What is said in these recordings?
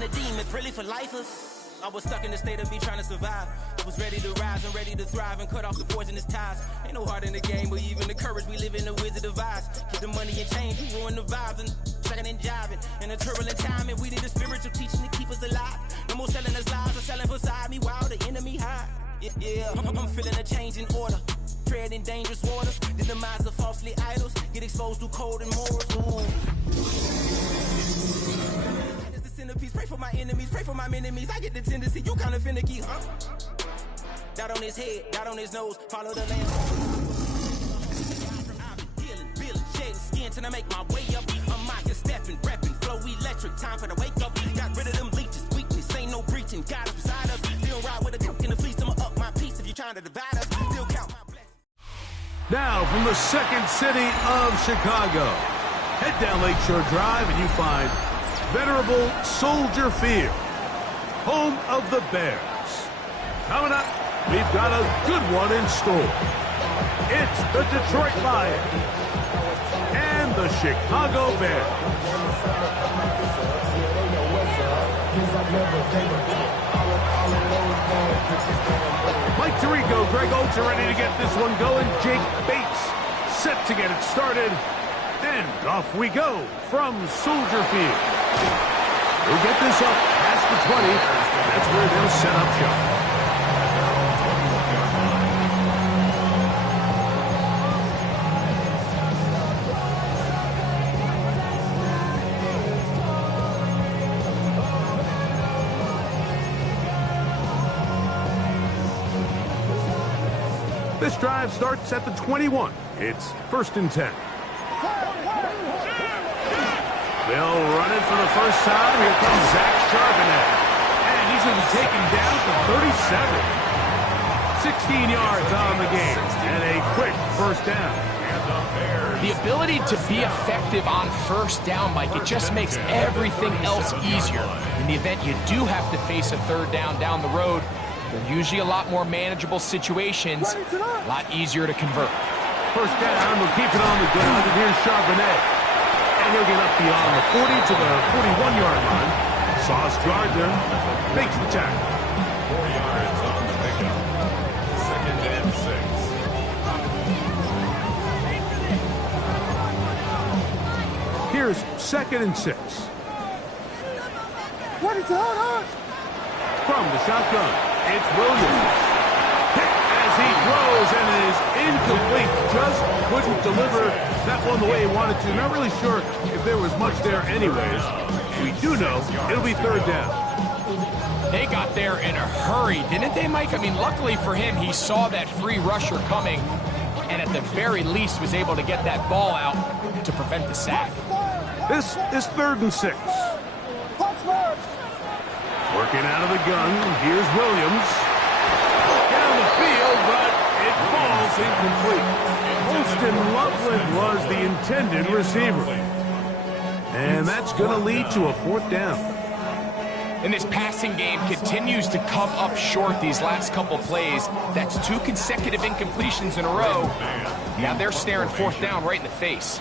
and the demons, really for lifers. I was stuck in the state of me trying to survive. I was ready to rise and ready to thrive and cut off the poisonous ties. Ain't no heart in the game, but even the courage we live in the Wizard of Oz. Get the money and change, we ruin the vibes and sucking and jiving. In a turbulent time, and we need a spiritual teaching to keep us alive. No more selling us lies or selling beside me while the enemy hide. Yeah, I'm feeling a change in order. Treading dangerous waters, the demise of falsely idols. Get exposed to cold and morals. Centerpiece. Pray for my enemies, pray for my enemies. I get the tendency, you kinda finicky, huh? Dot on his head, dot on his nose, follow the land. Feeling, shedding skin till I make my way up. I'm mocking, stepping, repping, flow electric, time for the wake up. Got rid of them leeches, weakness, ain't no breaching. God is beside us, still ride with a cook in the fleece. I'ma up my piece if you're trying to divide us. Still count my blessings. Now from the second city of Chicago, head down Lakeshore Drive and you find venerable Soldier Field, home of the Bears. Coming up, we've got a good one in store. It's the Detroit Lions and the Chicago Bears. Mike Tirico, Greg Oates are ready to get this one going. Jake Bates set to get it started. And off we go from Soldier Field. We'll get this up past the 20. That's where they'll set up shop. This drive starts at the 21. It's 1st and 10. They'll run it for the first time. Here comes Zach Charbonnet. And he's going to be taken down to 37. 16 yards on the game. And a quick first down. The ability to be effective on first down, Mike, it just makes everything else easier. In the event you do have to face a third down the road, they're usually a lot more manageable situations, a lot easier to convert. First down, we'll keep it on the ground, and here's Charbonnet. And he'll get up beyond the 40 to the 41-yard line. Sauce Gardner makes the tackle. 4 yards on the pickup. 2nd and 6. Here's 2nd and 6. What is going on? From the shotgun, it's Williams. Hit as he throws and is incomplete. Just couldn't deliver that one the way he wanted to. Not really sure if there was much there anyways. We do know it'll be 3rd down. They got there in a hurry, didn't they, Mike? I mean, luckily for him, he saw that free rusher coming and at the very least was able to get that ball out to prevent the sack. This is 3rd and 6. Working out of the gun, here's Williams. Down the field, but it falls incomplete. Holston Loveland was the intended receiver. And that's going to lead to a 4th down. And this passing game continues to come up short these last couple plays. That's 2 consecutive incompletions in a row. Now they're staring 4th down right in the face.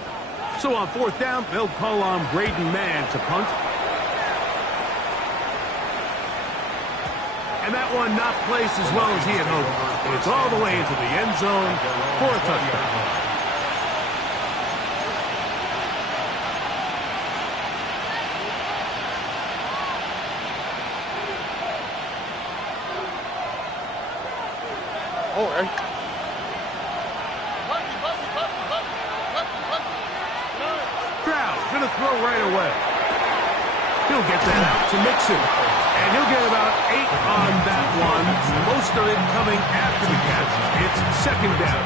So on 4th down, they'll call on Braden Mann to punt. And that one not placed as well as he had hoped. It's all the way into the end zone for a touchdown. Stroud gonna throw right away. He'll get that out to Mixon. And he'll get about 8 on that one. Most of it coming after the catch. It's 2nd down.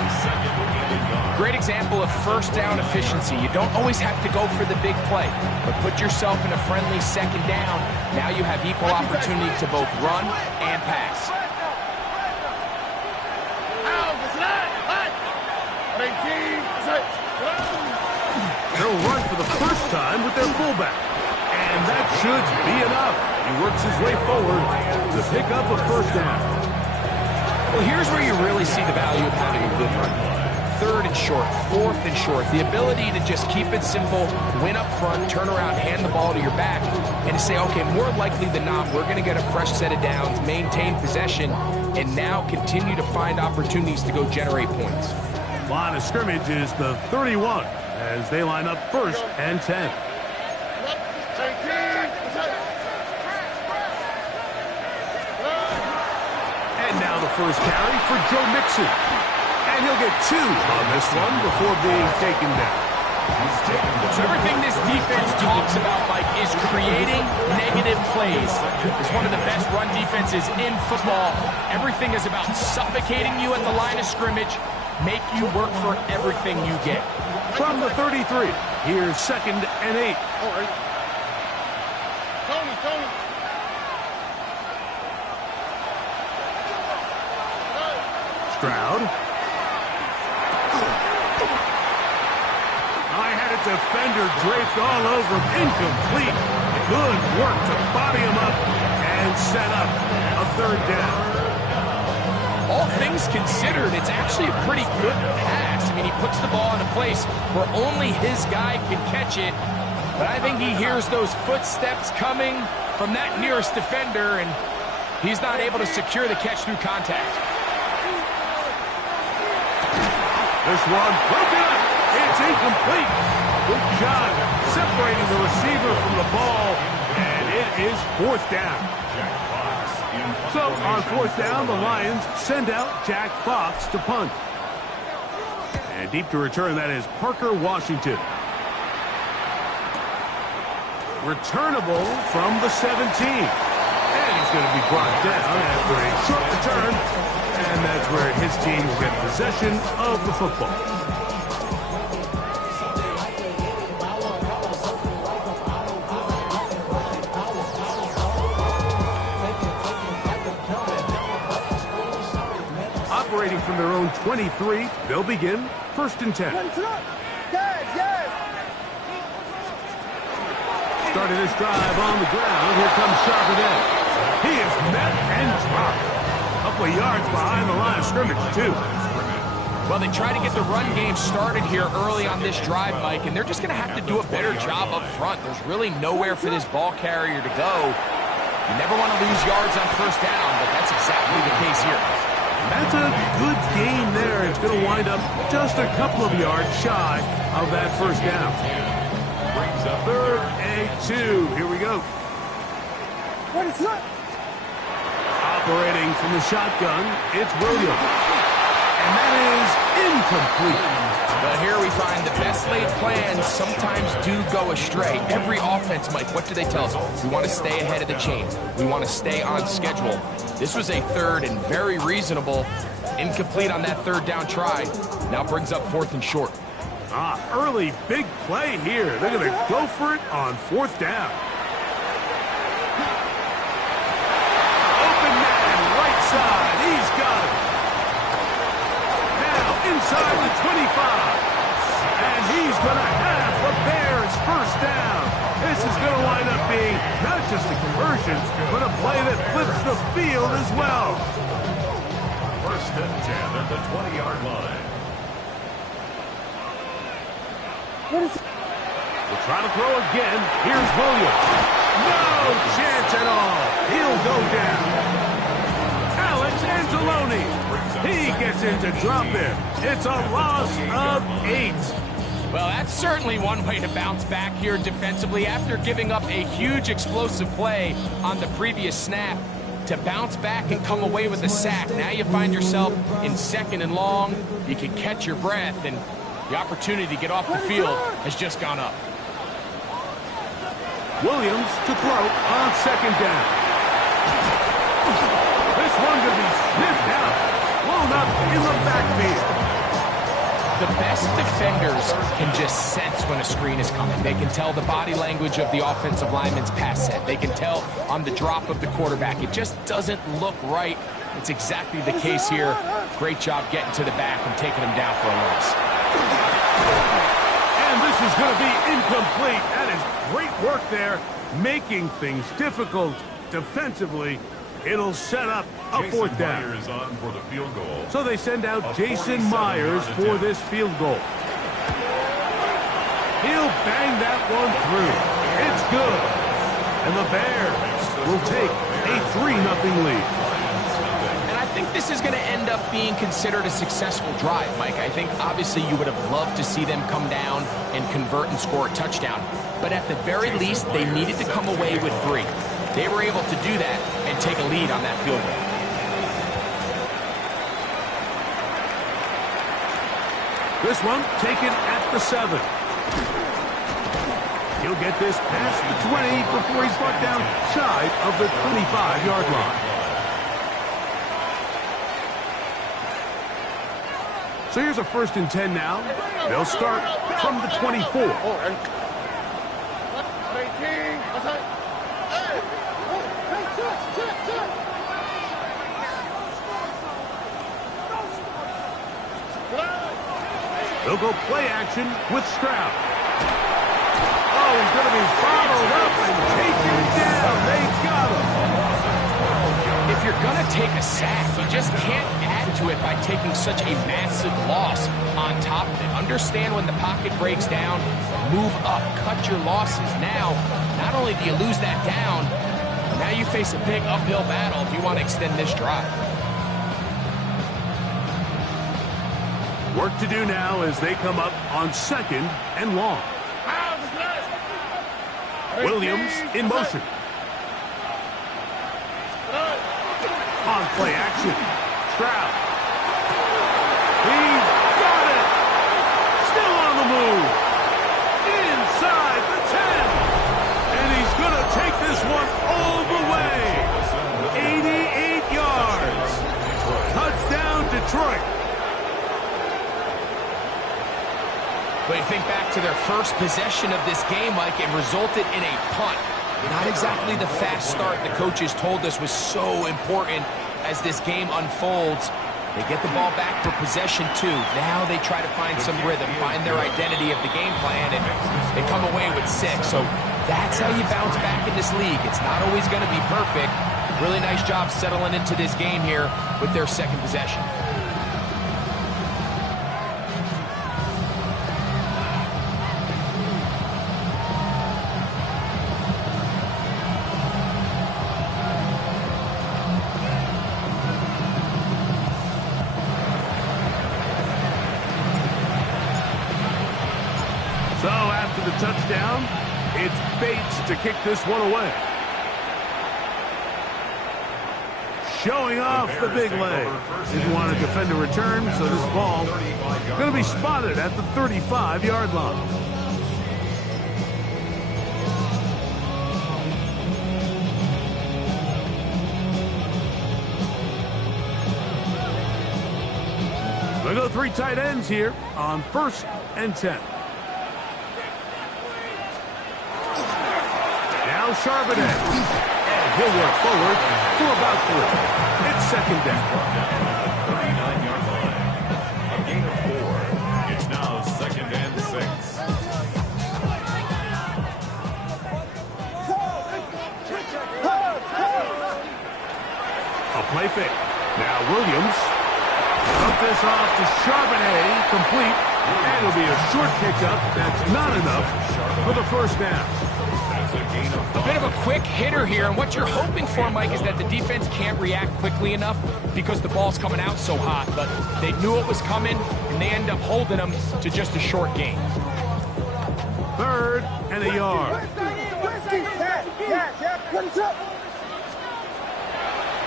Great example of first down efficiency. You don't always have to go for the big play, but put yourself in a friendly 2nd down. Now you have equal opportunity to both run and pass. They'll run for the first time with their fullback. And that should be enough. He works his way forward to pick up a 1st down. Well, here's where you really see the value of having a good run. 3rd and short, 4th and short. The ability to just keep it simple, win up front, turn around, hand the ball to your back. and to say, okay, more likely than not, we're going to get a fresh set of downs, maintain possession, and now continue to find opportunities to go generate points. Line of scrimmage is the 31 as they line up 1st and 10. And now the first carry for Joe Mixon. And he'll get 2 on this one before being taken down. So everything this defense talks about, Mike, is creating negative plays. It's one of the best run defenses in football. Everything is about suffocating you at the line of scrimmage, make you work for everything you get. From the 33, here's 2nd and 8. Tony. Stroud. Defender draped all over him, incomplete. Good work to body him up and set up a 3rd down. All things considered, it's actually a pretty good pass. I mean, he puts the ball in a place where only his guy can catch it, but I think he hears those footsteps coming from that nearest defender, and he's not able to secure the catch through contact. This one broken up. It's incomplete. Good job separating the receiver from the ball, and it is 4th down. So on 4th down, the Lions send out Jack Fox to punt. And deep to return, that is Parker Washington. Returnable from the 17. And he's going to be brought down after a short return, and that's where his team will get possession of the football. Operating from their own 23, they'll begin 1st and 10. Started this drive on the ground. Here comes Charbonnet. He is met and dropped. A couple of yards behind the line of scrimmage, too. Well, they try to get the run game started here early on this drive, Mike, and they're just going to have to do a better job up front. There's really nowhere for this ball carrier to go. You never want to lose yards on 1st down, but that's exactly the case here. That's a good game there. It's going to wind up just a couple of yards shy of that 1st down. 3rd and 2. Here we go. Operating from the shotgun, it's Williams. And that is incomplete. But here we find the best laid plans sometimes do go astray. Every offense, Mike, what do they tell us? We want to stay ahead of the chain. We want to stay on schedule. This was a 3rd and very reasonable. Incomplete on that 3rd down try. Now brings up 4th and short. Early big play here. They're going to go for it on 4th down. Open man, right side. He's got it. Now inside the 25. And he's going to have the Bears 1st down. This is going to wind up being not just a conversion, but a play that flips the field as well. 1st and 10 at the 20-yard line. We'll try to throw again. Here's Williams. No chance at all. He'll go down. Alex Anzalone. He gets in to drop it. It's a loss of 8. Well, that's certainly one way to bounce back here defensively after giving up a huge explosive play on the previous snap. To bounce back and come away with a sack. Now you find yourself in 2nd and long. You can catch your breath, and the opportunity to get off the field has just gone up. Williams to throw on 2nd down. This one could be sniffed out. Blown up in the backfield. The best defenders can just sense when a screen is coming. They can tell the body language of the offensive lineman's pass set. They can tell on the drop of the quarterback. It just doesn't look right. It's exactly the case here. Great job getting to the back and taking him down for a loss. And this is going to be incomplete. That is great work there, making things difficult defensively. It'll set up a 4th down. Myers on for the field goal. So they send out Jason Myers for this field goal. He'll bang that one through. It's good. And the Bears will take a 3-0 lead. And I think this is going to end up being considered a successful drive, Mike. I think obviously you would have loved to see them come down and convert and score a touchdown. But at the very least, they needed to come away with 3. They were able to do that and take a lead on that field goal. This one taken at the 7. He'll get this past the 20 before he's brought down shy of the 25-yard line. So here's a 1st and 10 now. They'll start from the 24. They'll go play action with Stroud. Oh, he's going to be followed up and taken down. They got him. If you're going to take a sack, you just can't add to it by taking such a massive loss on top of it. Understand when the pocket breaks down, move up, cut your losses. Now, not only do you lose that down, now you face a big uphill battle if you want to extend this drive. Work to do now as they come up on 2nd and long. Williams in motion. On play action. Stroud. He's got it. Still on the move. Inside the 10. And he's going to take this one all the way. 88 yards. Touchdown, Detroit. But you think back to their first possession of this game, Mike, it resulted in a punt. Not exactly the fast start the coaches told us was so important as this game unfolds. They get the ball back for possession 2. Now they try to find some rhythm, find their identity of the game plan, and they come away with 6. So that's how you bounce back in this league. It's not always going to be perfect. Really nice job settling into this game here with their 2nd possession. So after the touchdown, it's Bates to kick this one away. Showing off the big leg. Didn't want to defend a return, so this ball going to be spotted at the 35-yard line. We'll go 3 tight ends here on 1st and 10. Now Charbonnet, and he'll work forward for about 3. It's 2nd down. 39-yard line. A gain of 4. It's now 2nd and 6. A play fake. Now Williams. Took this off to Charbonnet, complete. And it'll be a short pickup. That's not enough for the 1st down. A bit of a quick hitter here, and what you're hoping for, Mike, is that the defense can't react quickly enough because the ball's coming out so hot. But they knew it was coming, and they end up holding them to just a short gain. 3rd and a yard.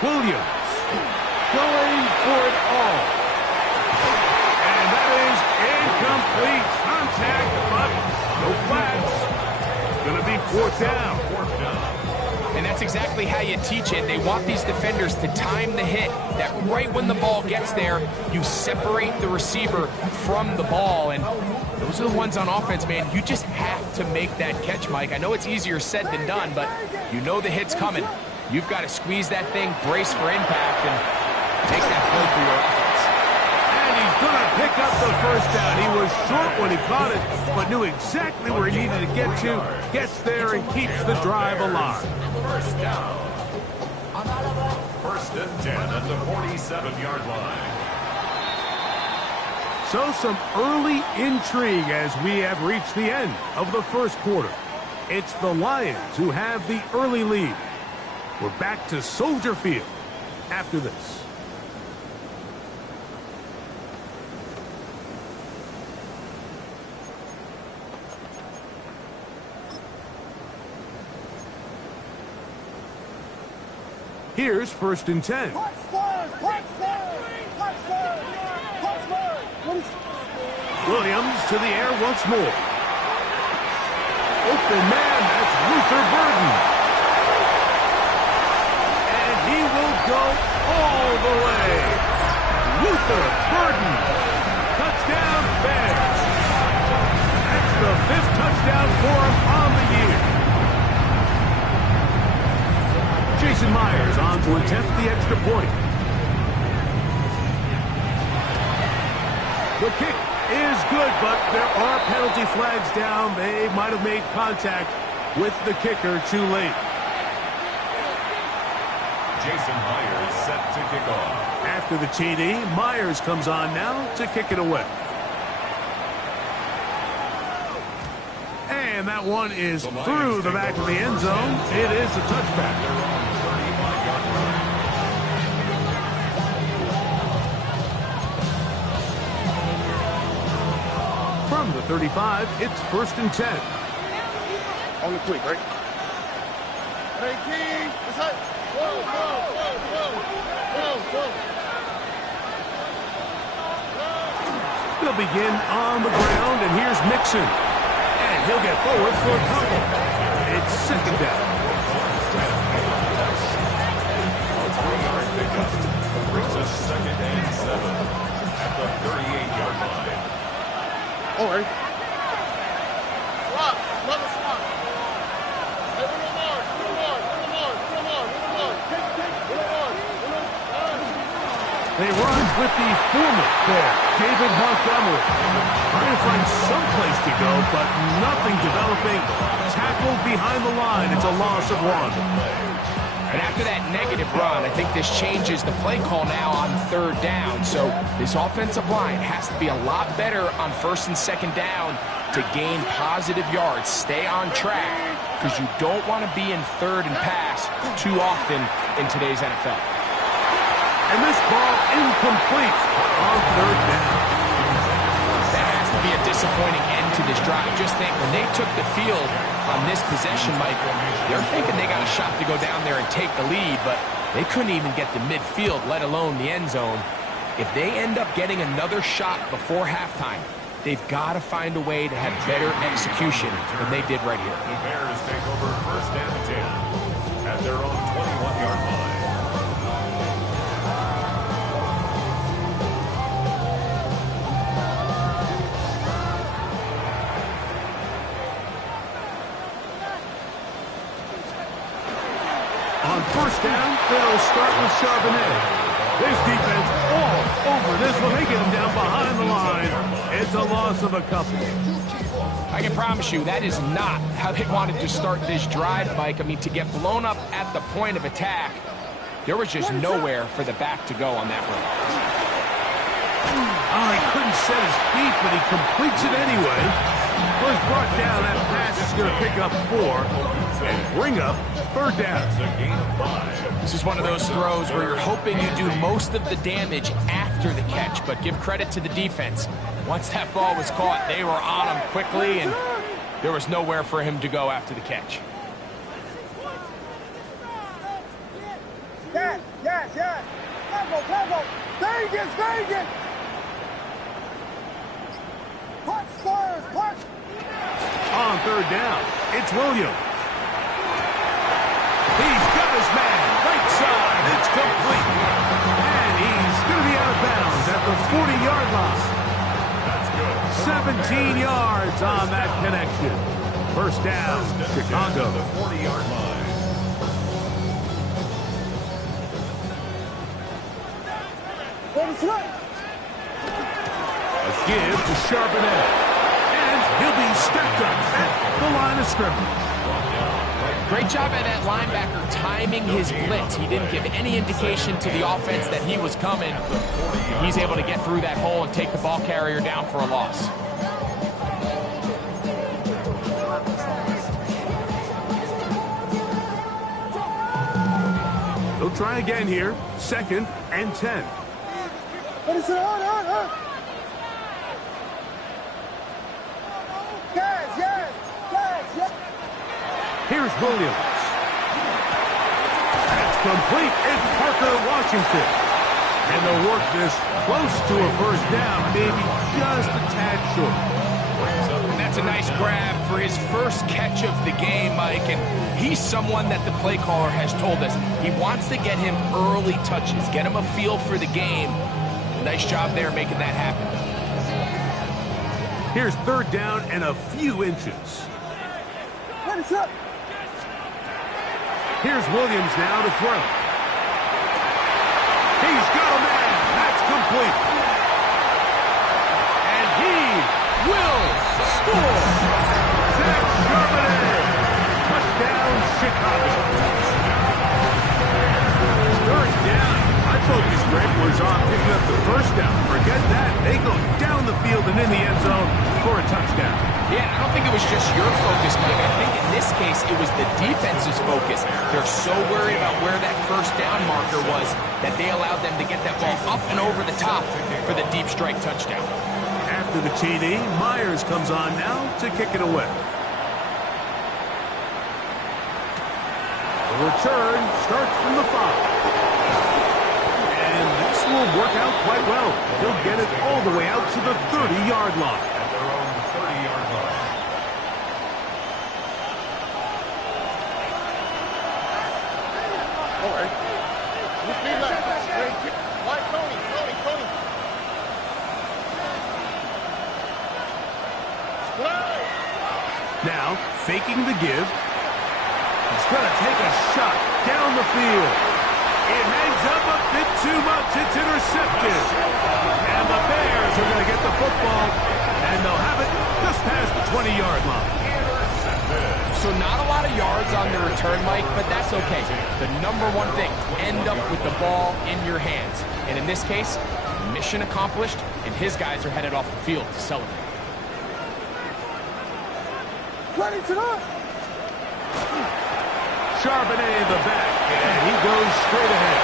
Williams going for it all. And that is incomplete. Contact, but no flags. It's going to be 4th down. And that's exactly how you teach it. They want these defenders to time the hit, that right when the ball gets there, you separate the receiver from the ball. And those are the ones on offense, man. You just have to make that catch, Mike. I know it's easier said than done, but you know the hit's coming. You've got to squeeze that thing, brace for impact, and take that play for your offense. And he's going to pick up the 1st down. He was short when he caught it, but knew exactly where he needed to get to. Gets there and keeps the drive alive. 1st down. 1st and 10 at the 47-yard line. So some early intrigue as we have reached the end of the 1st quarter. It's the Lions who have the early lead. We're back to Soldier Field after this. Here's 1st and 10. Williams to the air once more. Open man, that's Luther Burden. And he will go all the way. Luther Burden. Touchdown, Bears. That's the 5th touchdown for him on the year. Jason Myers on to attempt the extra point. The kick is good, but there are penalty flags down. They might have made contact with the kicker too late. Jason Myers set to kick off. After the TD, Myers comes on now to kick it away. And that one is through the back of the end zone. It is a touchback. From the 35, it's 1st and 10. On the quick, right? Hey, King, it's like, whoa. They'll begin on the ground, and here's Mixon. And he'll get forward for a couple. It's 2nd down. Brings us 2nd and 7 at the 38-yard line. All right. Rock, another swap. Hey, one more. They run with the former Bear, David Montgomery. Trying to find some place to go, but nothing developing. Tackled behind the line. It's a loss of 1. And after that negative run, I think this changes the play call now on 3rd down. So this offensive line has to be a lot better on 1st and 2nd down to gain positive yards. Stay on track, because you don't want to be in 3rd and pass too often in today's NFL. And this ball incomplete on 3rd down. That has to be a disappointing end to this drive. Just think, when they took the field on this possession, Michael, they're thinking they got a shot to go down there and take the lead, but they couldn't even get to midfield, let alone the end zone. If they end up getting another shot before halftime, they've got to find a way to have better execution than they did right here. The Bears take over 1st and 10 at their own 21-yard line. On 1st down, they'll start with Charbonnet. This defense all over this one. They get him down behind the line. It's a loss of a couple. I can promise you that is not how they wanted to start this drive, Mike. I mean, to get blown up at the point of attack, there was just nowhere for the back to go on that run. Oh, he couldn't set his feet, but he completes it anyway. Was brought down. That pass is going to pick up 4 and bring up 3rd down. This is one of those throws where you're hoping you do most of the damage after the catch, but give credit to the defense. Once that ball was caught, they were on him quickly, and there was nowhere for him to go after the catch. Yes. Tackle. Vegas. Punch. On 3rd down, it's Williams. He's got his man, right side, it's complete. And he's going to be out of bounds at the 40-yard line. That's good. 17 yards on that connection. 1st down, Chicago. The 40-yard line. A give to Charbonnet. And he'll be stepped up at the line of scrimmage. Great job by that linebacker timing his blitz. He didn't give any indication to the offense that he was coming. He's able to get through that hole and take the ball carrier down for a loss. He'll try again here. 2nd and 10. Yes, yes. Here's Williams. That's complete. It's Parker Washington. And they'll work this close to a first down, maybe just a tad short. And that's a nice grab for his first catch of the game, Mike. And he's someone that the play caller has told us he wants to get him early touches, get him a feel for the game. Nice job there making that happen. Here's 3rd down and a few inches. Here's Williams now to throw. He's got a man. That's complete. And he will score. Zach Charbonnet. Touchdown, Chicago. 3rd down. My focus, Greg, was on picking up the first down. Forget that. They go down the field and in the end zone for a touchdown. Yeah, I don't think it was just your focus, Mike. I think in this case, it was the defense's focus. They're so worried about where that first down marker was that they allowed them to get that ball up and over the top for the deep strike touchdown. After the TD, Myers comes on now to kick it away. The return starts from the 5. And this will work out quite well. He'll get it all the way out to the 30-yard line. At their own 30-yard line. All right. Look me left. White, Tony. Now, faking the give. He's going to take a shot down the field. It hangs up a bit too much. It's intercepted. And the Bears are going to get the football, and they'll have it just past the 20-yard line. So not a lot of yards on the return, Mike, but that's okay. The number one thing, end up with the ball in your hands. And in this case, mission accomplished, and his guys are headed off the field to celebrate. Ready to go. Charbonnet in the back, and he goes straight ahead.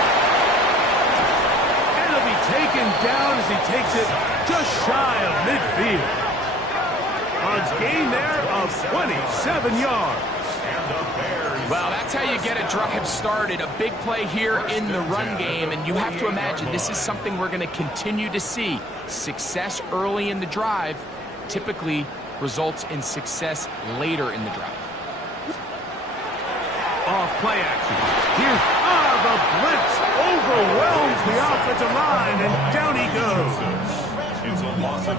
And he'll be taken down as he takes it just shy of midfield. On gain there of 27 yards. Well, that's how you get a drive started. A big play here in the run game, and you have to imagine this is something we're going to continue to see. Success early in the drive typically results in success later in the drive. Off play action. Here's the blitz overwhelms the offensive line, and down he goes.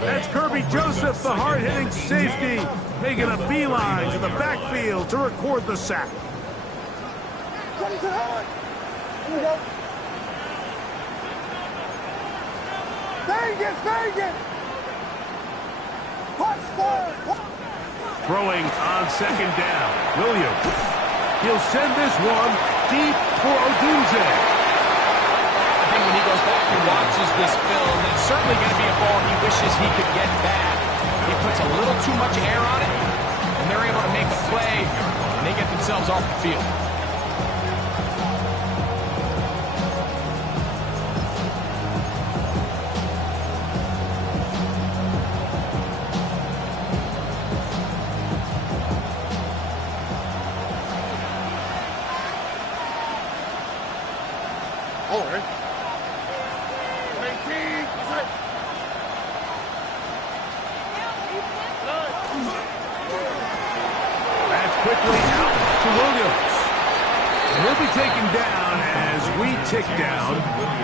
That's Kirby Joseph, the hard-hitting safety, making a beeline to the backfield to record the sack. Ready to go. Here we go. Vegas. Throwing on 2nd down. Williams. He'll send this one deep for Odunze. I think when he goes back and watches this film, it's certainly going to be a ball he wishes he could get back. He puts a little too much air on it, and they're able to make a play, and they get themselves off the field. That's quickly out to Williams. He'll be taken down as we tick down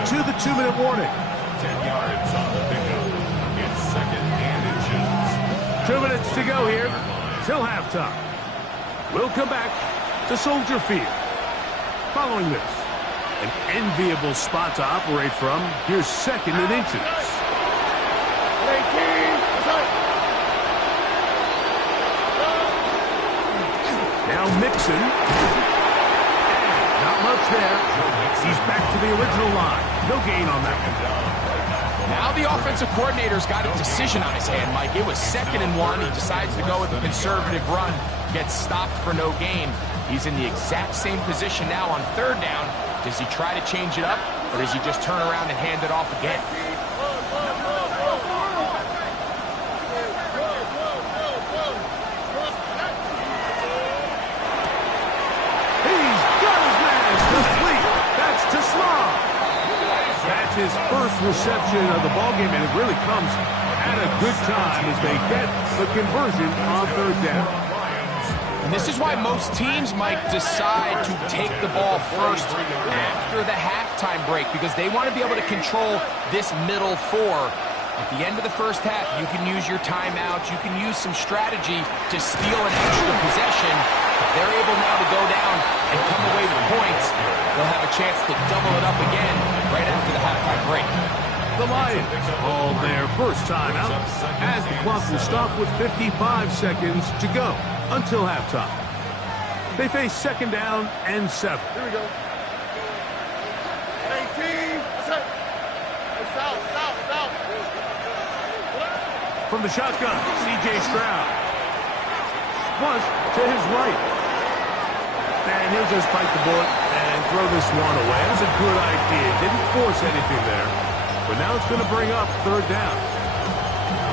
to the 2-minute warning. 10 yards on the pickup. It's 2nd and inches. 2 minutes to go here till halftime. We'll come back to Soldier Field. Following this, an enviable spot to operate from. Here's 2nd and inches. Now Mixon. Not much there. He's back to the original line. No gain on that one. Now the offensive coordinator's got a decision on his hand, Mike. It was 2nd and 1. He decides to go with a conservative run, gets stopped for no gain. He's in the exact same position now on 3rd down. Does he try to change it up, or does he just turn around and hand it off again? He's got his man complete. That's to Slav. That's his first reception of the ballgame, and it really comes at a good time as they get the conversion on 3rd down. And this is why most teams might decide to take the ball first after the halftime break, because they want to be able to control this middle 4. At the end of the first half, you can use your timeout, you can use some strategy to steal an extra possession. If they're able now to go down and come away with points, they'll have a chance to double it up again right after the halftime break. The Lions call their first timeout as the clock will stop with 55 seconds to go until halftime. They face 2nd down and 7. Here we go. 18. That's it. South. From the shotgun, C.J. Stroud. Flush to his right. And he'll just bite the bullet and throw this one away. That was a good idea. Didn't force anything there. But now it's going to bring up 3rd down.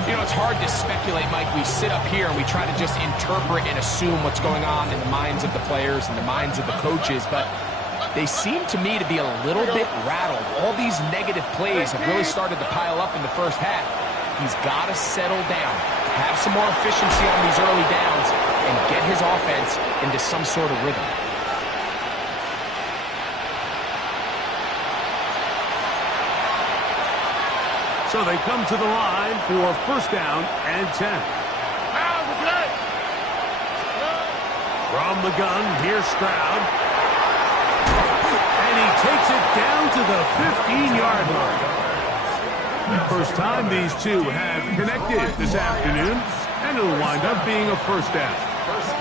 You know, it's hard to speculate, Mike. We sit up here and we try to just interpret and assume what's going on in the minds of the players and the minds of the coaches, but they seem to me to be a little bit rattled. All these negative plays have really started to pile up in the first half. He's got to settle down, have some more efficiency on these early downs, and get his offense into some sort of rhythm. So they come to the line for 1st down and 10. From the gun, here's Stroud. And he takes it down to the 15-yard line. First time these two have connected this afternoon, and it'll wind up being a 1st down.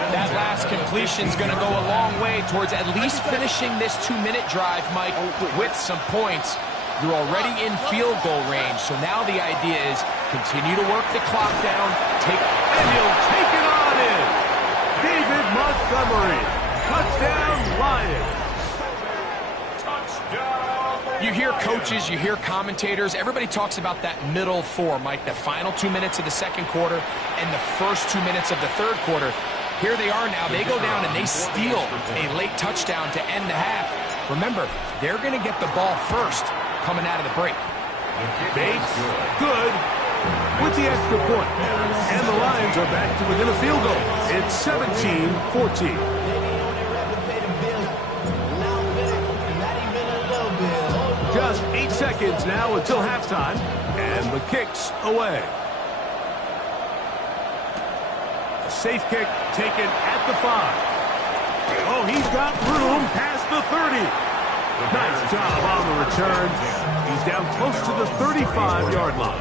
That last completion's going to go a long way towards at least finishing this 2-minute drive, Mike, with some points. You're already in field goal range, so now the idea is continue to work the clock down, and he'll take it on in. David Montgomery, touchdown Lions. You hear coaches, you hear commentators, everybody talks about that middle 4, Mike, the final 2 minutes of the 2nd quarter and the first 2 minutes of the 3rd quarter. Here they are now. They go down and they steal a late touchdown to end the half. Remember, they're going to get the ball first coming out of the break. Bates, good, with the extra point. And the Lions are back to within a field goal. It's 17-14. Just 8 seconds now until halftime, and the kick's away. A safe kick taken at the 5. Oh, he's got room past the 30. Nice job on the return. He's down close to the 35-yard line.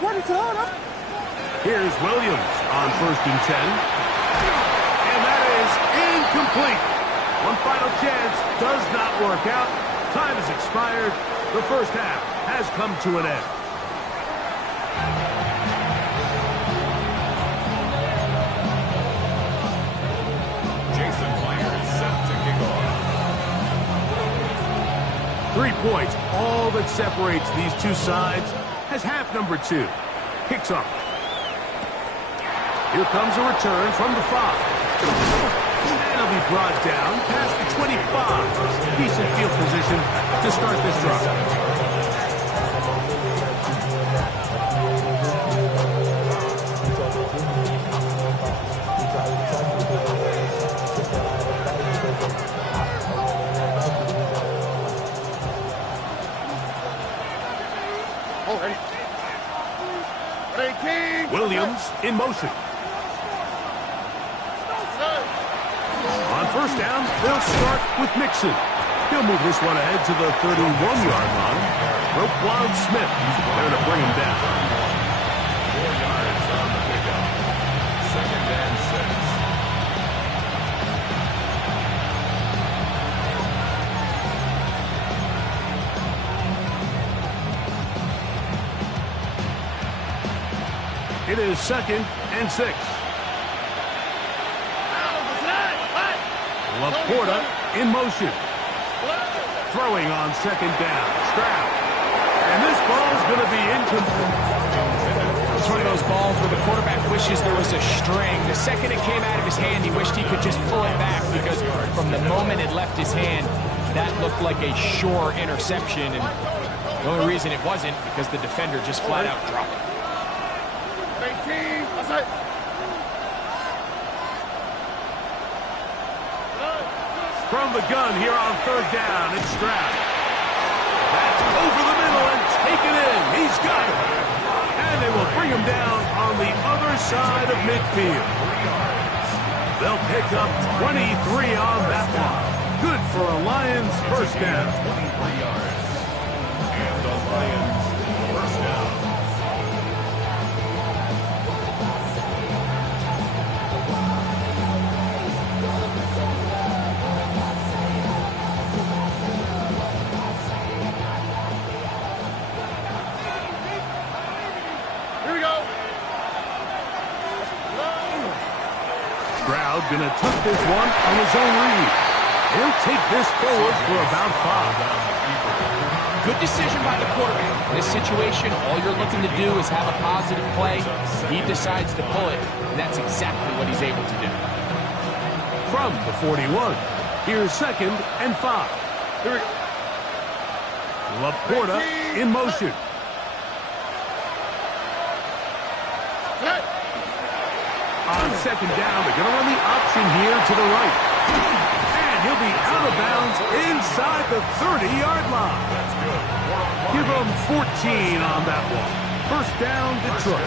What is on? Here's Williams on 1st and 10. And that is incomplete. One final chance does not work out. Time has expired. The first half has come to an end. Jason Myers set to kick off. 3 points, all that separates these two sides, as half number 2 kicks off. Here comes a return from the 5. And it'll be brought down past the 25. Decent field position to start this drive. Williams in motion. On 1st down, they'll start with Mixon. He'll move this one ahead to the 31-yard line. Roquan Smith there to bring him down. 4 yards on the pickup. second and 6. It is second and 6. Laporta in motion. Throwing on second down. Stroud. And this ball's going to be incomplete. It's one of those balls where the quarterback wishes there was a string. The second it came out of his hand, he wished he could just pull it back, because from the moment it left his hand, that looked like a sure interception. And the only reason it wasn't because the defender just flat out dropped it. From the gun here on third down, it's Stroud. That's over the middle and taken in. He's got it. And they will bring him down on the other side of midfield. They'll pick up 23 on that one. Good for a Lions first down. 23 yards. And the Lions first down. Stroud gonna tuck this one on his own read. He'll take this forward for about 5. Good decision by the quarterback. In this situation, all you're looking to do is have a positive play. He decides to pull it, and that's exactly what he's able to do. From the 41, here's second and 5. Here we go. Laporta in motion. On second down, they're going to run the option here to the right. And he'll be out of bounds inside the 30-yard line. Give him 14 on that one. First down, Detroit.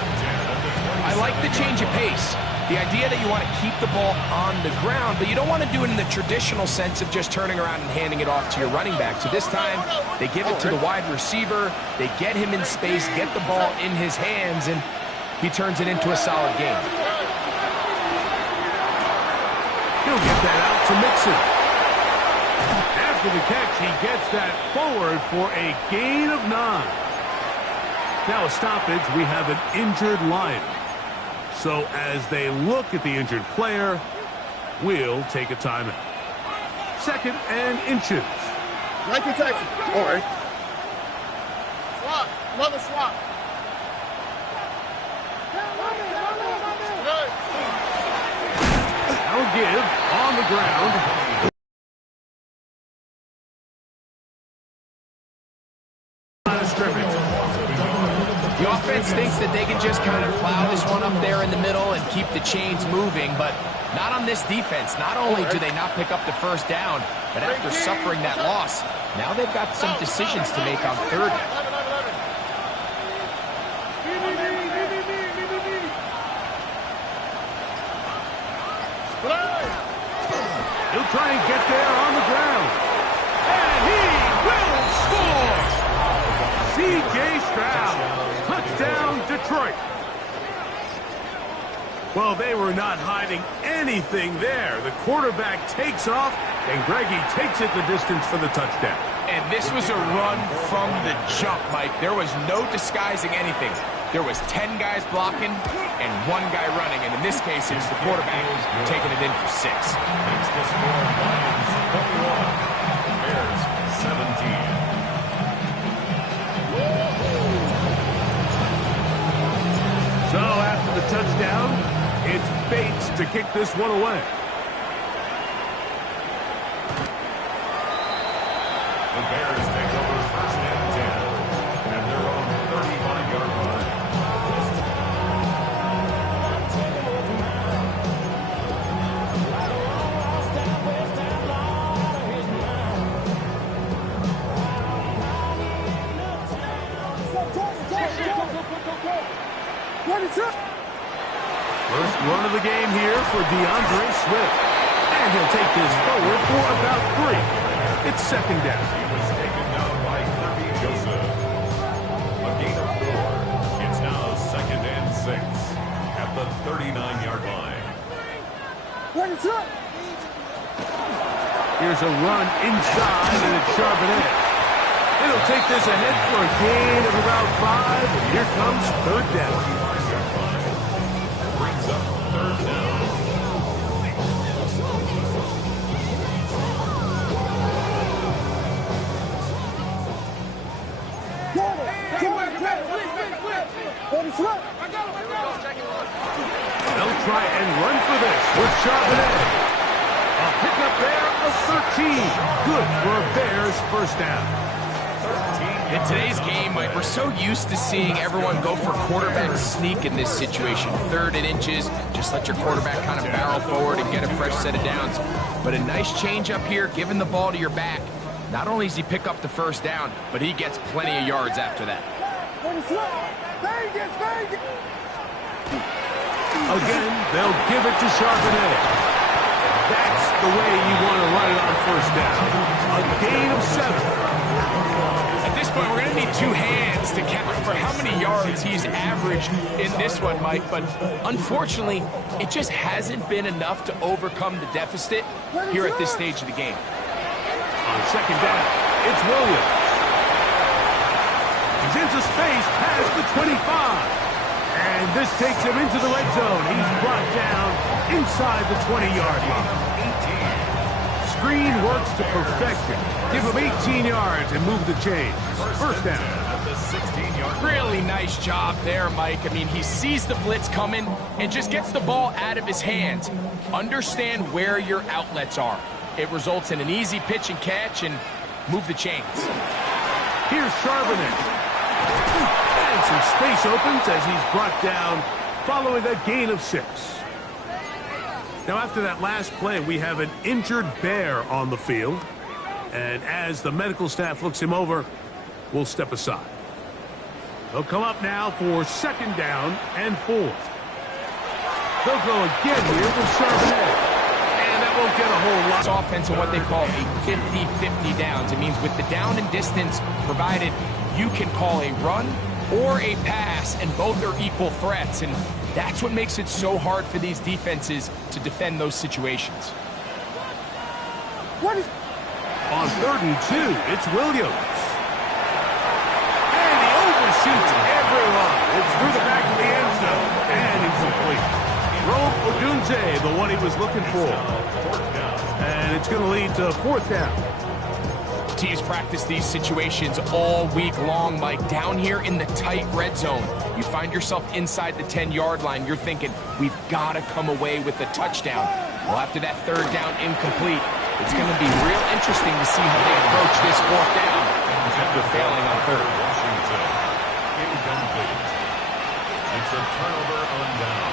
I like the change of pace. The idea that you want to keep the ball on the ground, but you don't want to do it in the traditional sense of just turning around and handing it off to your running back. So this time, they give it to the wide receiver. They get him in space, get the ball in his hands, and he turns it into a solid game. He'll get that out to Mixon. After the catch, he gets that forward for a gain of 9. Now a stoppage, we have an injured Lion. So as they look at the injured player, we'll take a timeout. Second and inches. Right to Texas. All right. Swap. Another swap. Now give on the ground. The offense thinks that they can just kind of plow this one up there in the middle and keep the chains moving, but not on this defense. Not only do they not pick up the first down, but after suffering that loss, now they've got some decisions to make on third down. He'll try and get there on the ground. And he will score! C.J. Stroud. Touchdown, Detroit. Well, they were not hiding anything there. The quarterback takes off, and Greggy takes it the distance for the touchdown. And this was a run from the jump, Mike. There was no disguising anything. There was 10 guys blocking and 1 guy running, and in this case, it was the quarterback taking it in for 6. Makes the score Lions 21, Bears 17. So after the touchdown, it's Bates to kick this one away. The Bears take over first and 10 at their own 35-yard line. First run of the game here for DeAndre Swift. And he'll take this forward for about 3. It's second down. He was taken down by Kirby Joseph. A gain of 4. It's now second and 6 at the 39-yard line. Here's a run inside, and it's Charbonnet. It'll take this ahead for a gain of about 5, and here comes third down. Brings up third down. They'll try and run for this with Charbonnet. A pickup there of 13. Good for a Bears first down. In today's game, Mike, we're so used to seeing everyone go for quarterback sneak in this situation. 3rd and inches, just let your quarterback kind of barrel forward and get a fresh set of downs. But a nice change up here, giving the ball to your back. Not only does he pick up the first down, but he gets plenty of yards after that. Again, they'll give it to Charbonnet. That's the way you want to run it on first down. A gain of 7. At this point, we're going to need 2 hands to count for how many yards he's averaged in this one, Mike. But unfortunately, it just hasn't been enough to overcome the deficit here at this stage of the game. On second down, it's Williams. He's into space past the 25. And this takes him into the red zone. He's brought down inside the 20-yard line. Screen works to perfection. Give him 18 yards and move the chains. First down. At the 16-yard line. Really nice job there, Mike. I mean, he sees the blitz coming and just gets the ball out of his hands. Understand where your outlets are. It results in an easy pitch and catch and move the chains. Here's Charbonnet. And some space opens as he's brought down following a gain of 6. Now, after that last play, we have an injured Bear on the field. And as the medical staff looks him over, we'll step aside. They'll come up now for second down and 4. They'll go again here with Charbonnet. And that won't get a whole lot. This offense in what they call a 50-50 downs. It means with the down and distance provided, you can call a run or a pass, and both are equal threats. And that's what makes it so hard for these defenses to defend those situations. On 3rd and 2, it's Williams. And he overshoots everyone. It's through the back of the end zone. And incomplete. Rome Odunze, the one he was looking for. And it's going to lead to 4th down. Teams practice these situations all week long, Mike. Down here in the tight red zone, you find yourself inside the 10-yard line. You're thinking, we've got to come away with a touchdown. Well, after that 3rd down incomplete, it's going to be real interesting to see how they approach this 4th down after failing on 3rd. Washington. Incomplete. It's a turnover on down.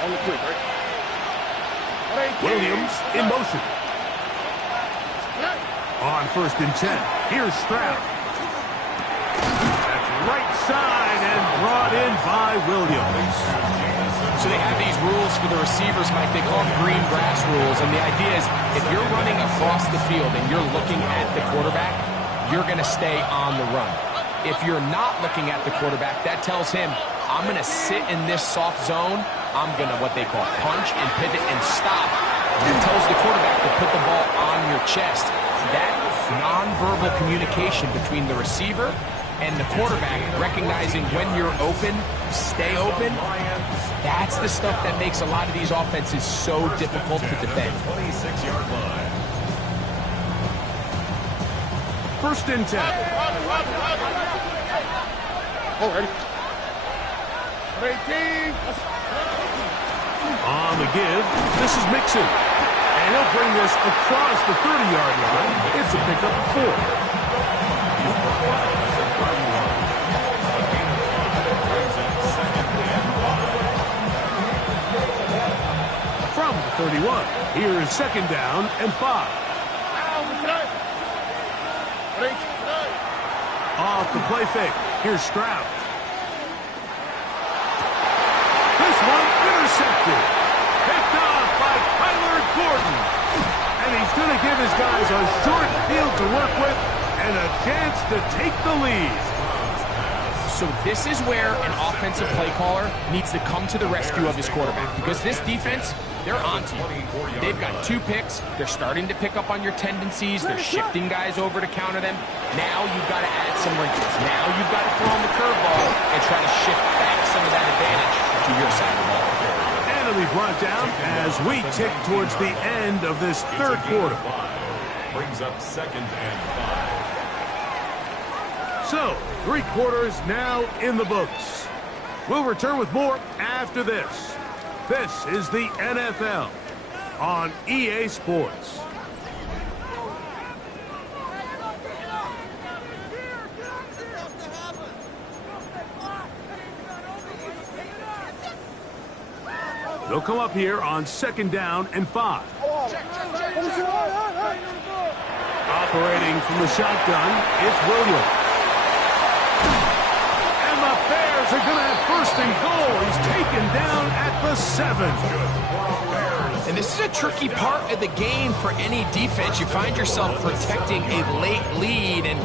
On the quick, right? Williams in motion. On 1st and 10, here's Stroud. That's right side and brought in by Williams. So they have these rules for the receivers, Mike. They call them green grass rules. And the idea is if you're running across the field and you're looking at the quarterback, you're going to stay on the run. If you're not looking at the quarterback, that tells him, I'm going to sit in this soft zone. I'm going to, what they call, punch and pivot and stop. And it tells the quarterback to put the ball on your chest. That nonverbal communication between the receiver and the quarterback, recognizing when you're open, stay open, that's the stuff that makes a lot of these offenses so difficult to defend. 26-yard line. 1st and 10. Already. 18. On the give, this is Mixon. And he'll bring this across the 30-yard line. It's a pickup of 4. From the 31, here's 2nd down and 5. Off the play fake, here's Stroud. This one intercepted. Picked off by Kyler Gordon. And he's going to give his guys a short field to work with and a chance to take the lead. So this is where an offensive play caller needs to come to the rescue of his quarterback, because this defense, they're onto you. They've got 2 picks. They're starting to pick up on your tendencies. They're shifting guys over to counter them. Now you've got to add some wrinkles. Now you've got to throw in the curveball and try to shift back some of that advantage to your side of the ball. And it'll be brought down as we tick towards the end of this third quarter. Brings up 2nd and 5. So, 3 quarters now in the books. We'll return with more after this. This is the NFL on EA Sports. They'll come up here on 2nd down and 5. Operating from the shotgun, it's Williams. And the Bears are going to have 1st and goal. He's taken down at the 7. And this is a tricky part of the game for any defense. You find yourself protecting a late lead, and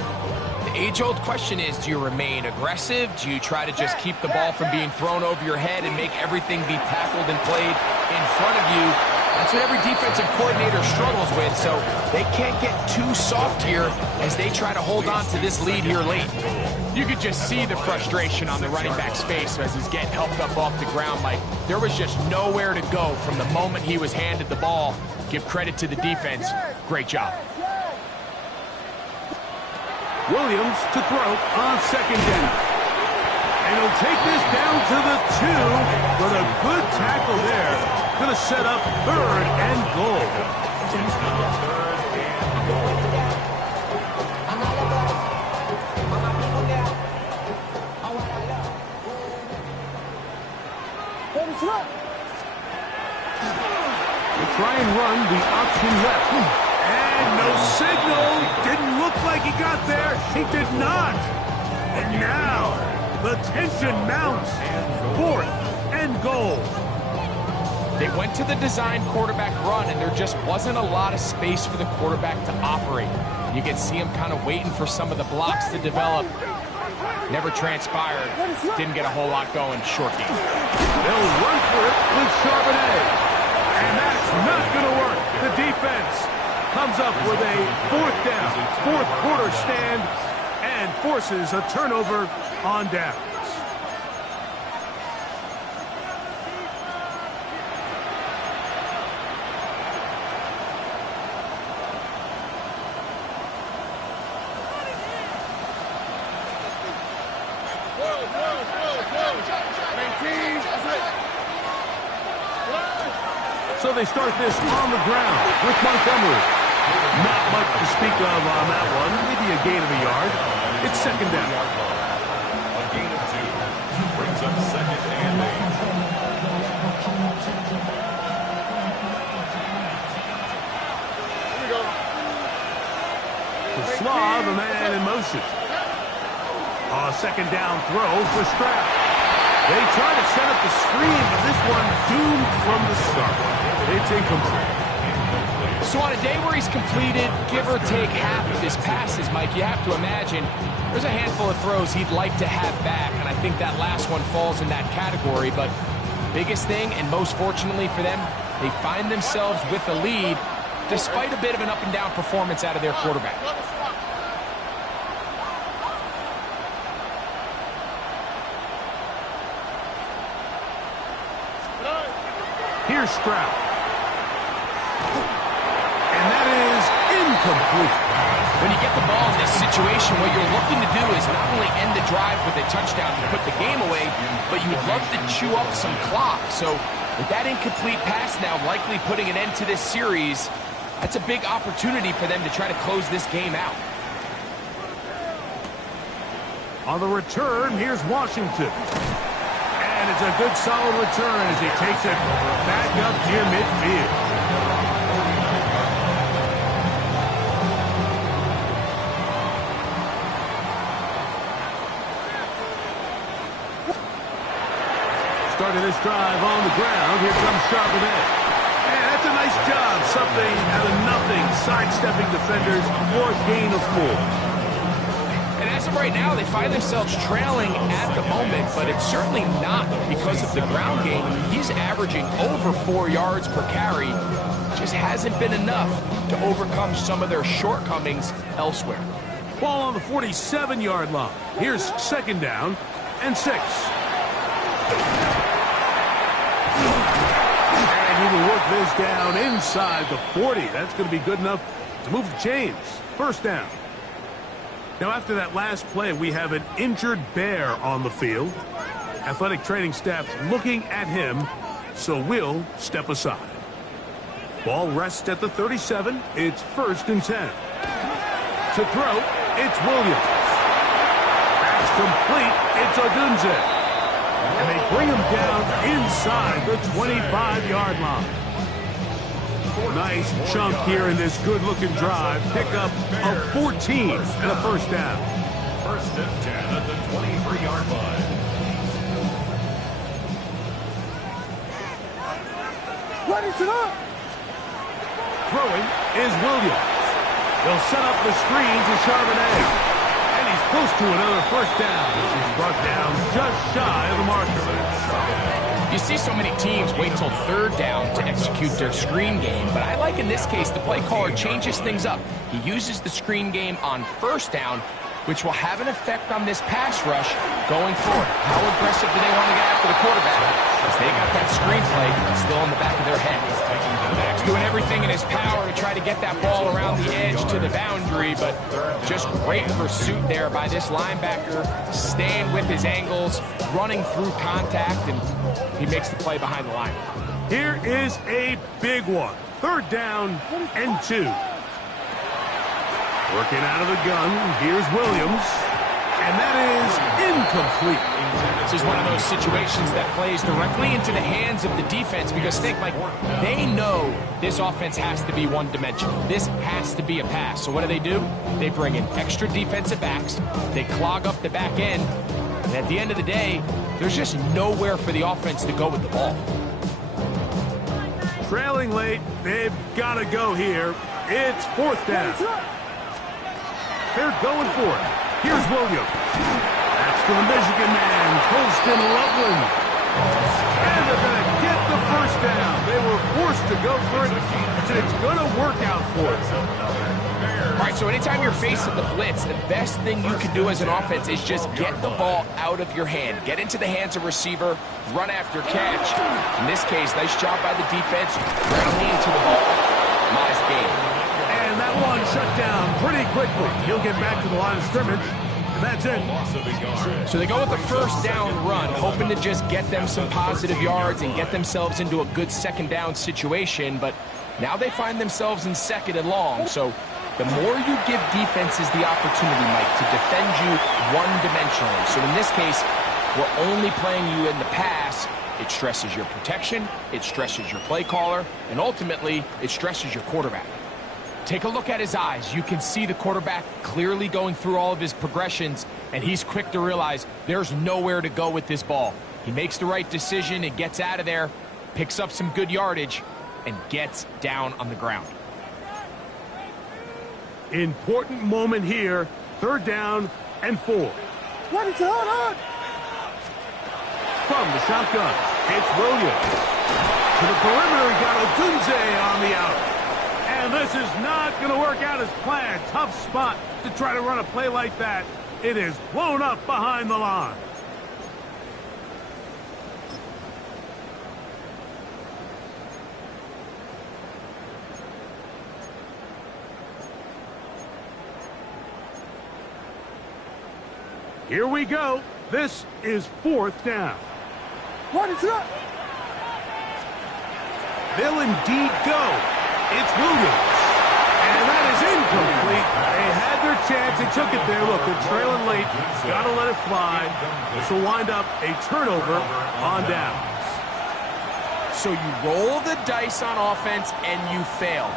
the age-old question is, do you remain aggressive? Do you try to just keep the ball from being thrown over your head and make everything be tackled and played in front of you? That's what every defensive coordinator struggles with, so they can't get too soft here as they try to hold on to this lead here late. You could just see the frustration on the running back's face as he's getting helped up off the ground. Like, there was just nowhere to go from the moment he was handed the ball. Give credit to the defense. Great job. Williams to throw on 2nd down. And he'll take this down to the 2, but a good tackle there. Going to set up 3rd and goal. It's now 3rd and goal. They try and run the option left. And no signal. Didn't look like he got there. He did not. And now the tension mounts. 4th and goal. They went to the design quarterback run, and there just wasn't a lot of space for the quarterback to operate. You can see him kind of waiting for some of the blocks to develop. Never transpired. Didn't get a whole lot going. Short game. They'll run for it with Charbonnet. And that's not going to work. The defense comes up with a 4th down, 4th quarter stand, and forces a turnover on downs. So they start this on the ground with Montgomery. Not much to speak of on that one. Maybe a gain of a yard. It's 2nd down. A gain of 2. Brings up 2nd and 8. Slav, a man in motion. A 2nd down throw for Stroud. They try to set up the screen, but this one doomed from the start. It's incomplete. So on a day where he's completed, give or take half of his passes, Mike, you have to imagine there's a handful of throws he'd like to have back, and I think that last one falls in that category. But biggest thing, and most fortunately for them, they find themselves with a lead despite a bit of an up-and-down performance out of their quarterback. Here's Stroud. And that is incomplete. When you get the ball in this situation, what you're looking to do is not only end the drive with a touchdown to put the game away, but you would love to chew up some clock. So with that incomplete pass now likely putting an end to this series, that's a big opportunity for them to try to close this game out. On the return, here's Washington. And it's a good solid return as he takes it back up near midfield. Starting this drive on the ground, here comes Charbonnet. And that's an nice job. Something out of nothing. Sidestepping defenders for a gain of 4. And as of right now, they find themselves trailing at the moment, but it's certainly not because of the ground game. He's averaging over 4 yards per carry. Just hasn't been enough to overcome some of their shortcomings elsewhere. Ball on the 47-yard line. Here's 2nd down and 6. And he will work this down inside the 40. That's going to be good enough to move the chains. 1st down. Now, after that last play, we have an injured Bear on the field. Athletic training staff looking at him, so we'll step aside. Ball rests at the 37. It's 1st and 10. To throw, it's Williams. That's complete. It's Odunze. And they bring him down inside the 25-yard line. Nice chunk here in this good-looking drive. Pick up of 14 and a 1st down. 1st and 10 at the 23-yard line. Ready to up. Throwing is Williams. They'll set up the screen to Charbonnet. And he's close to another 1st down. He's brought down just shy of the marker. You see so many teams wait till 3rd down to execute their screen game, but I like in this case the play caller changes things up. He uses the screen game on 1st down, which will have an effect on this pass rush going forward. How aggressive do they want to get after the quarterback? Because they got that screenplay still in the back of their head. Max doing everything in his power to try to get that ball around the edge to the boundary, but just great pursuit there by this linebacker, staying with his angles, running through contact, and he makes the play behind the line. Here is a big one. 3rd down and 2. Working out of the gun, here's Williams, and that is incomplete. This is one of those situations that plays directly into the hands of the defense because think, like, they know this offense has to be one-dimensional. This has to be a pass. So what do? They bring in extra defensive backs. They clog up the back end. And at the end of the day, there's just nowhere for the offense to go with the ball. Trailing late, they've got to go here. It's 4th down. They're going for it. Here's Williams. That's to the Michigan man, Colston Loveland. And they're going to get the 1st down. They were forced to go for it, and it's going to work out for it. All right, so anytime you're facing the blitz, the best thing you can do as an offense is just get the ball out of your hand. Get into the hands of receiver, run after catch. In this case, nice job by the defense, running into the ball. Nice game. And that one shut down pretty quickly. He'll get back to the line of scrimmage, and that's it. So they go with the 1st down run, hoping to just get them some positive yards and get themselves into a good 2nd down situation, but now they find themselves in 2nd and long, so the more you give defenses the opportunity, Mike, to defend you one-dimensionally. So in this case, we're only playing you in the pass. It stresses your protection, it stresses your play caller, and ultimately, it stresses your quarterback. Take a look at his eyes. You can see the quarterback clearly going through all of his progressions, and he's quick to realize there's nowhere to go with this ball. He makes the right decision and gets out of there, picks up some good yardage, and gets down on the ground. Important moment here. 3rd down and 4. Ready to hold on. From the shotgun, it's Williams. To the perimeter, he got Odunze on the out. And this is not going to work out as planned. Tough spot to try to run a play like that. It is blown up behind the line. Here we go. This is 4th down. What is up? They'll indeed go. It's Williams. And that is incomplete. They had their chance. They took it there. Look, they're trailing late. Got to let it fly. This will wind up a turnover on downs. So you roll the dice on offense and you fail.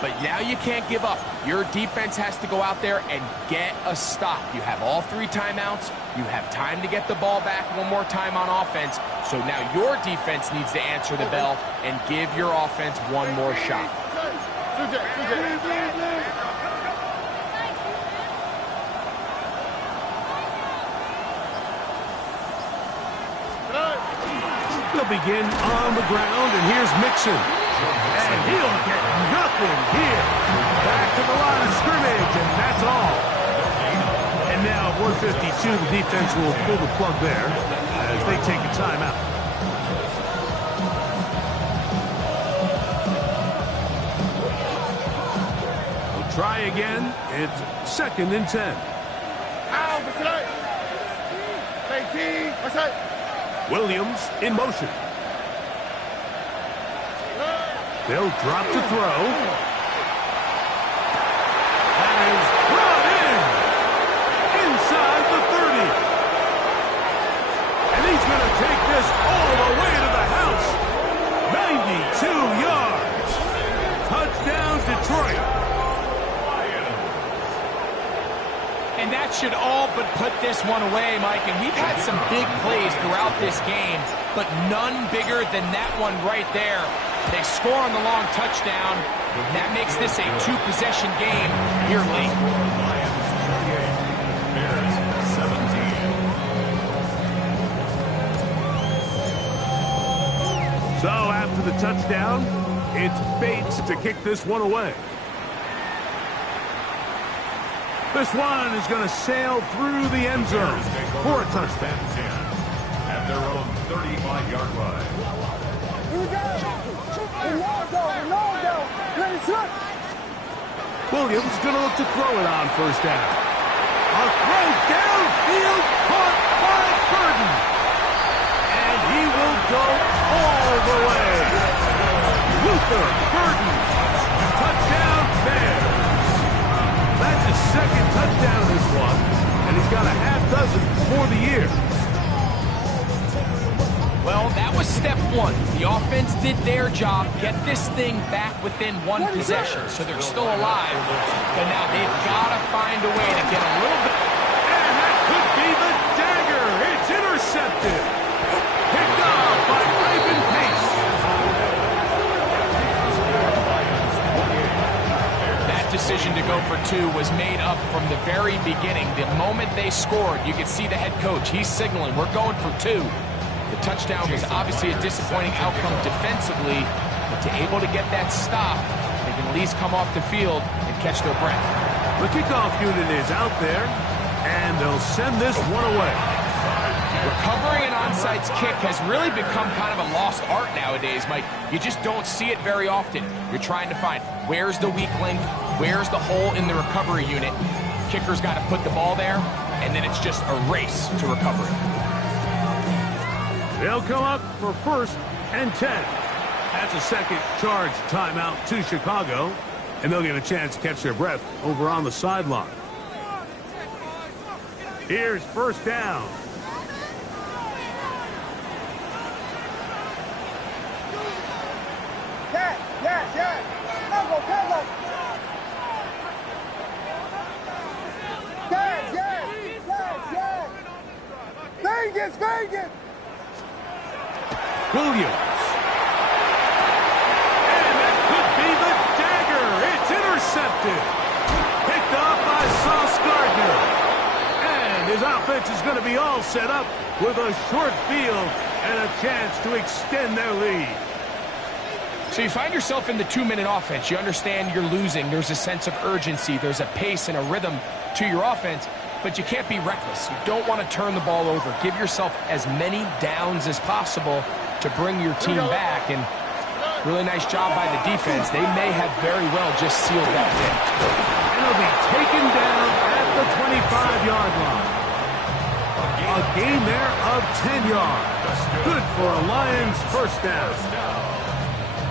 But now you can't give up. Your defense has to go out there and get a stop. You have all 3 timeouts. You have time to get the ball back one more time on offense. So now your defense needs to answer the bell and give your offense one more shot. They'll begin on the ground, and here's Mixon. And he'll get nothing here. Back to the line of scrimmage, and that's all. And now at 1:52, the defense will pull the plug there as they take a timeout. They'll try again. It's 2nd and 10. Williams in motion. They'll drop to throw. That is brought in. Inside the 30. And he's going to take this all the way to the house. 92 yards. Touchdown, Detroit. And that should all but put this one away, Mike. And we've had some big plays throughout this game, but none bigger than that one right there. They score on the long touchdown. That makes this a 2-possession game here late. Lions 38, Bears 17. So after the touchdown, it's Bates to kick this one away. This one is going to sail through the end zone for a touchdown. At their own 35-yard line. Williams going to look to throw it on 1st down. A throw downfield caught by Burden. And he will go all the way. Luther Burden. Touchdown Bears. That's his 2nd touchdown this one, and he's got a half dozen for the year. Well, that was step 1. The offense did their job, get this thing back within 1 possession, so they're still alive. But now they've got to find a way to get a little bit. And that could be the dagger. It's intercepted. Picked off by Ivan Pace. Decision to go for 2 was made up from the very beginning. The moment they scored, you could see the head coach. He's signaling, we're going for 2. The touchdown was obviously a disappointing outcome defensively, but to able to get that stop, they can at least come off the field and catch their breath. The kickoff unit is out there, and they'll send this one away. Recovering an onside kick has really become kind of a lost art nowadays, Mike. You just don't see it very often. You're trying to find where's the weak link, where's the hole in the recovery unit. Kicker's got to put the ball there, and then it's just a race to recovery. They'll come up for 1st and 10. That's a 2nd charge timeout to Chicago, and they'll get a chance to catch their breath over on the sideline. Here's 1st down. Vegas! Williams. And that could be the dagger. It's intercepted. Picked off by Sauce Gardner. And his offense is going to be all set up with a short field and a chance to extend their lead. So you find yourself in the 2-minute offense. You understand you're losing. There's a sense of urgency. There's a pace and a rhythm to your offense. But you can't be reckless. You don't want to turn the ball over. Give yourself as many downs as possible to bring your team back. And really nice job by the defense. They may have very well just sealed that win. And he'll be taken down at the 25-yard line. A gain there of 10 yards. Good for a Lions 1st down.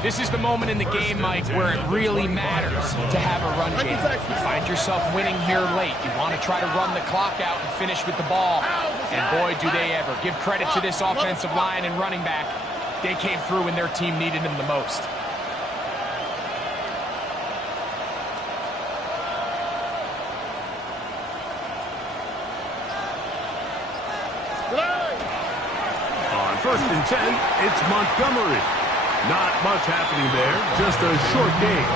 This is the moment in the game, Mike, where it really matters to have a run game. You find yourself winning here late. You want to try to run the clock out and finish with the ball. And boy, do they ever. Give credit to this offensive line and running back. they came through when their team needed them the most. On 1st and 10, it's Montgomery. Not much happening there, just a short game.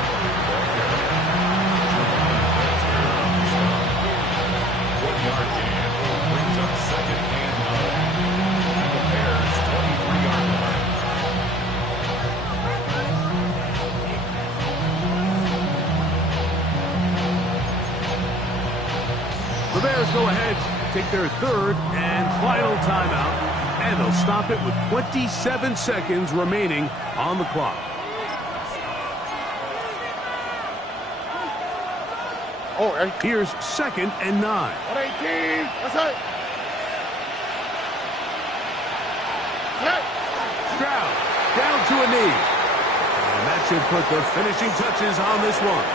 One-yard gain brings up 2nd and 9. The Bears' 23-yard line. The Bears go ahead, take their 3rd and final timeout, and they'll stop it with 27 seconds remaining on the clock. Oh, and Here's 2nd and 9. 118. That's it. Stroud down to a knee. And that should put the finishing touches on this one.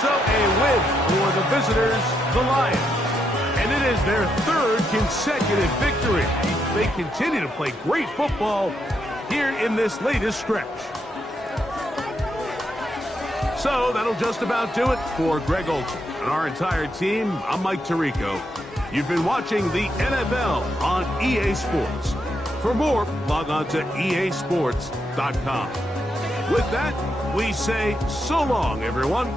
So a win for the visitors, the Lions. And it is their 3rd consecutive victory. They continue to play great football here in this latest stretch. So that'll just about do it for Greg Olsen and our entire team. I'm Mike Tirico. You've been watching the NFL on EA Sports. For more, log on to easports.com. With that, we say so long, everyone.